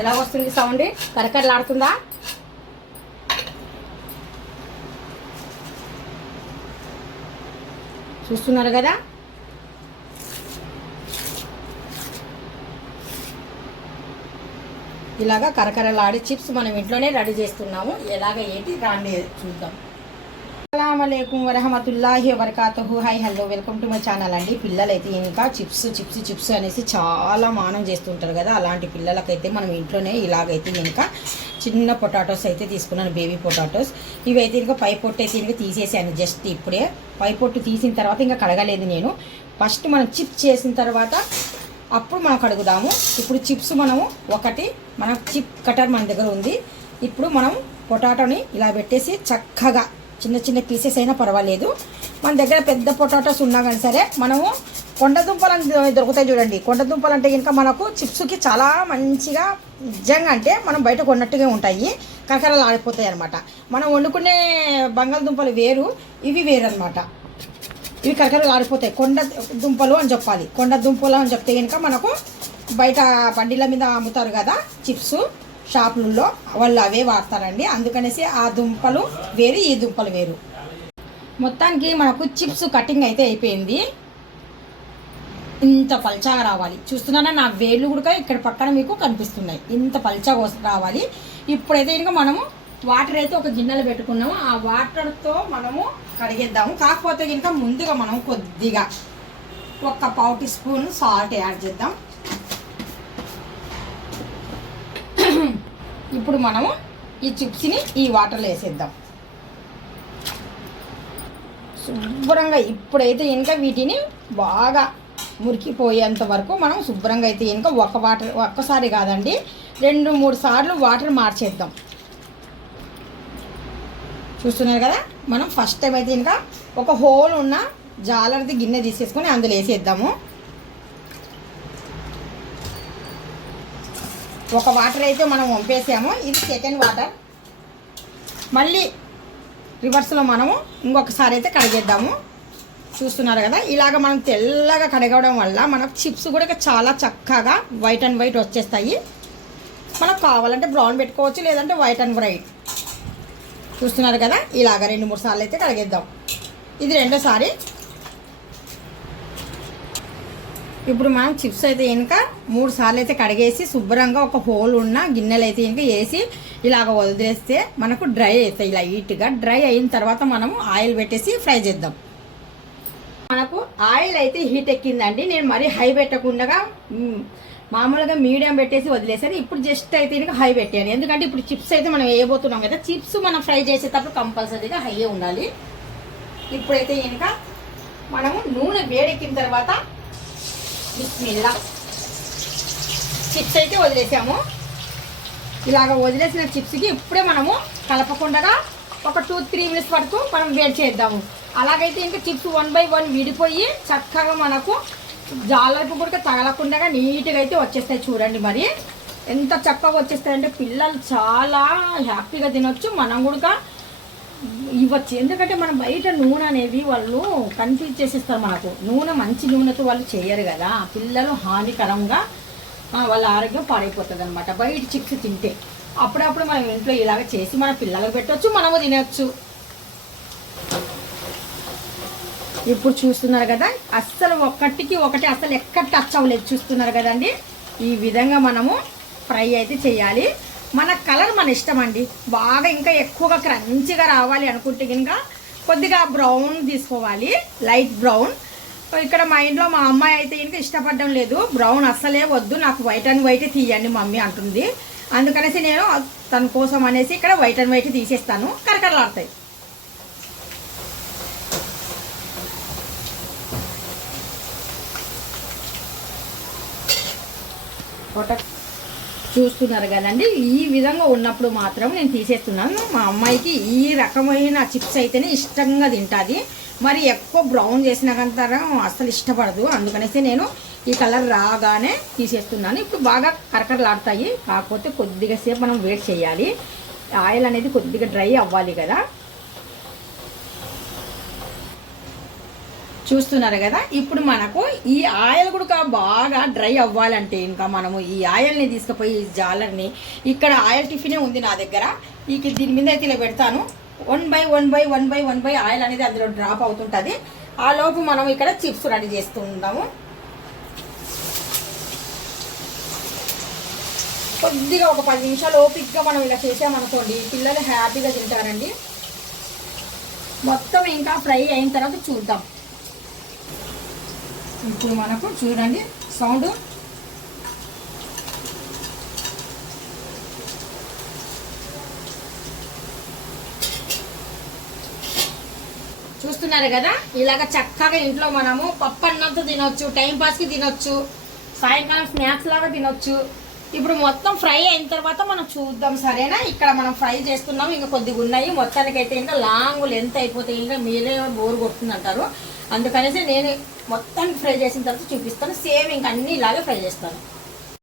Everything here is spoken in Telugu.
ఎలా వస్తుంది సౌండ్? కరకరలాడుతుందా? చూస్తున్నారు కదా. ఇలాగా కరకరలాడి చిప్స్ మనం ఇంట్లోనే రెడీ చేస్తున్నాము. ఎలాగ ఏంటి రాండి చూద్దాం. అస్సలాముఅలైకుం వరహమతుల్లాహి వబరకాతుహు. Hi hello, welcome to my channel అండి. పిల్లలైతే ఇంకా చిప్స్ అనేసి చాలా మానం చేస్తుంటారు కదా. అలాంటి పిల్లలకైతే మనం ఇంట్లోనే ఇలాగైతే ఇంకా చిన్న పొటాటోస్ అయితే తీసుకున్నాను, బేబీ పొటాటోస్. ఇవైతే ఇంకా పై పొట్టు అయితే ఇంకా తీసేసాను. జస్ట్ ఇప్పుడే పై పొట్టు తీసిన తర్వాత ఇంకా కడగలేదు నేను. ఫస్ట్ మనం చిప్స్ చేసిన తర్వాత అప్పుడు మనం కడుగుదాము. ఇప్పుడు చిప్స్ మనము మన చిప్ కటర్ మన దగ్గర ఉంది. ఇప్పుడు మనం పొటాటోని ఇలా పెట్టేసి చక్కగా చిన్న చిన్న పీసెస్ అయినా పర్వాలేదు. మన దగ్గర పెద్ద పొటాటోస్ ఉన్నా కానీ సరే, మనము కొండ దుంపలు దొరుకుతాయి చూడండి. కొండ దుంపలు అంటే ఇంకా మనకు చిప్స్కి చాలా మంచిగా, నిజంగా అంటే మనం బయట కొన్నట్టుగా ఉంటాయి, కరకరలు ఆడిపోతాయి అనమాట. మనం వండుకునే బంగాళదుంపలు వేరు, ఇవి వేరు అనమాట. ఇవి కరకరలు ఆడిపోతాయి. కొండ దుంపలు అని చెప్పాలి. కొండ దుంపలు అని చెప్తే కనుక మనకు బయట బండిల మీద అమ్ముతారు కదా చిప్స్ షాపులలో, వాళ్ళు అవే వాడతారండి. అందుకనేసి ఆ దుంపలు వేరు, ఈ దుంపలు వేరు. మొత్తానికి మనకు చిప్స్ కటింగ్ అయితే అయిపోయింది. ఇంత పల్చాగా రావాలి. చూస్తున్నారా, నా వేళ్ళు కూడా ఇక్కడ పక్కన మీకు కనిపిస్తున్నాయి. ఇంత పల్చాగా రావాలి. ఇప్పుడైతే ఇంకా మనము వాటర్ అయితే ఒక గిన్నెలో పెట్టుకున్నాము. ఆ వాటర్తో మనము కడిగేద్దాము. కాకపోతే ఇంకా ముందుగా మనం కొద్దిగా ఒక పావు టీ స్పూన్ సాల్ట్ యాడ్ చేద్దాం. ఇప్పుడు మనము ఈ చిప్స్ని ఈ వాటర్లో వేసేద్దాం శుభ్రంగా. ఇప్పుడైతే ఇంకా వీటిని బాగా మురికిపోయేంత వరకు మనం శుభ్రంగా అయితే ఇంకా ఒక్కసారి కాదండి, 2-3 సార్లు వాటర్ మార్చేద్దాం. చూస్తున్నారు కదా. మనం ఫస్ట్ టైం అయితే ఇంకా ఒక హోల్ ఉన్న జాలర్ది గిన్నె తీసేసుకొని అందులో వేసేద్దాము. ఒక వాటర్ అయితే మనం వంపేసాము. ఇది సెకండ్ వాటర్. మళ్ళీ రివర్స్లో మనము ఇంకొకసారి అయితే కడిగేద్దాము. చూస్తున్నారు కదా. ఇలాగ మనం తెల్లగా కడగడం వల్ల మనకు చిప్స్ కూడా చాలా చక్కగా వైట్ అండ్ వైట్ వచ్చేస్తాయి. మనకు కావాలంటే బ్రౌన్ పెట్టుకోవచ్చు, లేదంటే వైట్ అండ్ వైట్. చూస్తున్నారు కదా. ఇలాగ 2-3 సార్లు అయితే కడిగేద్దాం. ఇది రెండోసారి. ఇప్పుడు మనం చిప్స్ అయితే ఇంకా 3 సార్లు అయితే కడిగేసి శుభ్రంగా ఒక హోల్ ఉన్న గిన్నెలు అయితే ఇంకా వేసి ఇలాగ వదిలేస్తే మనకు డ్రై అవుతాయి. లైట్గా డ్రై అయిన తర్వాత మనము ఆయిల్ పెట్టేసి ఫ్రై చేద్దాం. మనకు ఆయిల్ అయితే హీట్ ఎక్కిందండి. నేను మరీ హై పెట్టకుండా మామూలుగా మీడియం పెట్టేసి వదిలేసాను. ఇప్పుడు జస్ట్ అయితే ఇంకా హై పెట్టాను. ఎందుకంటే ఇప్పుడు చిప్స్ అయితే మనం వేయబోతున్నాం కదా. చిప్స్ మనం ఫ్రై చేసేటప్పుడు కంపల్సరీగా హై ఉండాలి. ఇప్పుడైతే ఇంకా మనము నూనె వేడెక్కిన తర్వాత బిస్మిల్లా చిప్స్ అయితే వదిలేసాము. ఇలాగ వదిలేసిన చిప్స్కి ఇప్పుడే మనము కలపకుండా ఒక 2-3 మినిట్స్ వరకు మనం వేడి చేద్దాము. అలాగైతే ఇంకా చిప్స్ 1 by 1 విడిపోయి చక్కగా మనకు జాలపు కూడా తగలకుండా నీట్గా అయితే వచ్చేస్తాయి. చూడండి మరి ఎంత చక్కగా వచ్చేస్తాయంటే పిల్లలు చాలా హ్యాపీగా తినొచ్చు, మనం కూడా ఇవ్వచ్చు. ఎందుకంటే మనం బయట నూనె అనేవి వాళ్ళు కన్ఫ్యూజ్ చేసేస్తారు. మనకు నూనె మంచి నూనెతో వాళ్ళు చేయరు కదా. పిల్లలు హానికరంగా వాళ్ళ ఆరోగ్యం పాడైపోతుంది అనమాట బయట చిప్స్ తింటే. అప్పుడప్పుడు మనం ఇంట్లో ఇలాగ చేసి మన పిల్లలకు పెట్టవచ్చు, మనము తినవచ్చు. ఇప్పుడు చూస్తున్నారు కదా, అస్సలు ఒకటి అసలు ఎక్కడ టచ్ అవ్వలేదు. చూస్తున్నారు కదండి. ఈ విధంగా మనము ఫ్రై అయితే చేయాలి. మన కలర్ మన ఇష్టం అండి. బాగా ఇంకా ఎక్కువగా క్రంచిగా రావాలి అనుకుంటే ఇంకా కొద్దిగా బ్రౌన్ తీసుకోవాలి, లైట్ బ్రౌన్. ఇక్కడ మా ఇంట్లో మా అమ్మాయి అయితే ఇంకా ఇష్టపడడం లేదు. బ్రౌన్ అస్సలే వద్దు, నాకు వైట్ అండ్ వైట్ తీయండి మమ్మీ అంటుంది. అందుకనేసి నేను తన కోసం అనేసి ఇక్కడ వైట్ అండ్ వైట్ తీసేస్తాను. కరకరలాడతాయి. చూస్తున్నారు కదండి. ఈ విధంగా ఉన్నప్పుడు మాత్రం నేను తీసేస్తున్నాను. మా అమ్మాయికి ఈ రకమైన చిప్స్ అయితేనే ఇష్టంగా తింటుంది. మరి ఎక్కువ బ్రౌన్ చేసిన కంటారా అస్సలు ఇష్టపడదు. అందుకనేసి నేను ఈ కలర్ రాగానే తీసేస్తున్నాను. ఇప్పుడు బాగా కరకరలాడతాయి. కాకపోతే కొద్దిగా సేపు మనం వెయిట్ చేయాలి. ఆయిల్ అనేది కొద్దిగా డ్రై అవ్వాలి కదా. చూస్తున్నారు కదా. ఇప్పుడు మనకు ఈ ఆయిల్ కూడా బాగా డ్రై అవ్వాలంటే ఇంకా మనము ఈ ఆయిల్ని తీసుకుపోయి ఈ జాలర్ని, ఇక్కడ ఆయిల్ టిఫినే ఉంది నా దగ్గర, దీని మీద అయితే ఇలా పెడతాను. 1/1 ఆయిల్ అనేది అందులో డ్రాప్ అవుతుంటుంది. ఆ లోపు మనం ఇక్కడ చిప్స్ రెడీ చేస్తుందాము. కొద్దిగా ఒక 10 నిమిషాలు ఓపిక్గా మనం ఇలా చేసామనుకోండి, పిల్లలు హ్యాపీగా తింటారండి. మొత్తం ఇంకా ఫ్రై అయిన తర్వాత చూద్దాం. ఇప్పుడు మనకు చూడండి సౌండ్, చూస్తున్నారు కదా. ఇలాగ చక్కగా ఇంట్లో మనము పప్పు అన్నంతో తినొచ్చు, టైంపాస్కి తినొచ్చు, సాయంకాలం స్నాక్స్ లాగా తినొచ్చు. ఇప్పుడు మొత్తం ఫ్రై అయిన తర్వాత మనం చూద్దాం, సరేనా. ఇక్కడ మనం ఫ్రై చేస్తున్నాం, ఇంకా కొద్దిగా ఉన్నాయి. మొత్తానికి అయితే ఇంకా లాంగ్ లెంత్ అయిపోతే ఇంకా మీరే బోర్ కొడుతుంది అంటారు. అందుకనేసి నేను మొత్తానికి ఫ్రై చేసిన తర్వాత చూపిస్తాను. సేమ్ ఇంకా అన్ని ఇలాగే ఫ్రై చేస్తాను.